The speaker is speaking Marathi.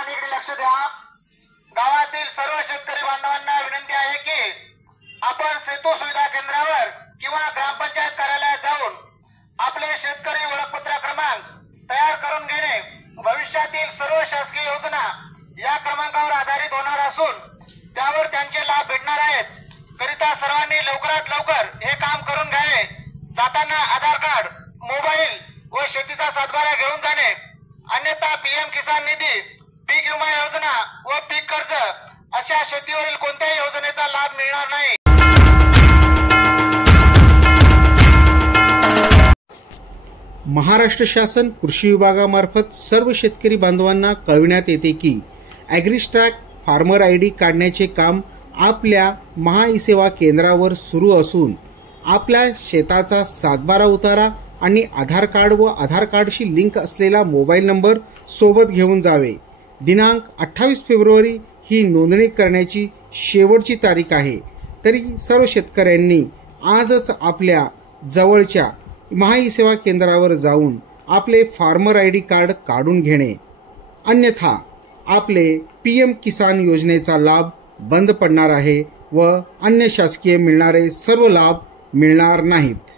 सर्वांनी इकडे लक्ष द्या। गावातील सर्व शेतकरी बांधवांना विनंती आहे की आपण सेतू सुविधा केंद्रावर किंवा ग्रामपंचायत कार्यालयात जाऊन आपले शेतकरी ओळखपत्र क्रमांक तयार करून घेणे। भविष्यातील सर्व शासकीय योजना या क्रमांकावर आधारित होणार असून त्यावर त्यांचे लाभ भेटणार आहेत। करिता सर्वांनी लवकरात लवकर हे काम करून घ्यावे। जाताना आधार कार्ड, मोबाईल व शेतीचा सातबारा घेऊन जाणे, अन्यथा पीएम किसान निधी, पीक विमा योजना व पीक कर्ज अशा शेतीवरील कोणत्याही योजनेचा लाभ मिळणार नाही। महाराष्ट्र शासन कृषी विभागामार्फत सर्व शेतकरी बांधवांना कळविण्यात येते की ॲग्रिस्ट्रॅक फार्मर आयडी काढण्याचे काम आपल्या महा-ई-सेवा केंद्रावर सुरू असून आपल्या शेताचा सातबारा उतारा आणि आधार कार्ड व आधार कार्डशी लिंक असलेला मोबाईल नंबर सोबत घेऊन जावे। दिनांक 28 फेब्रुवारी ही नोंदणी करण्याची शेवटची तारीख आहे। तरी सर्व शेतकऱ्यांनी आजच आपल्या जवळच्या महा-ई-सेवा केंद्रावर जाऊन आपले फार्मर आयडी कार्ड काढून घेणे, अन्यथा आपले पीएम किसान योजनेचा लाभ बंद पडणार आहे व अन्य शासकीय मिळणारे सर्व लाभ मिळणार नाहीत।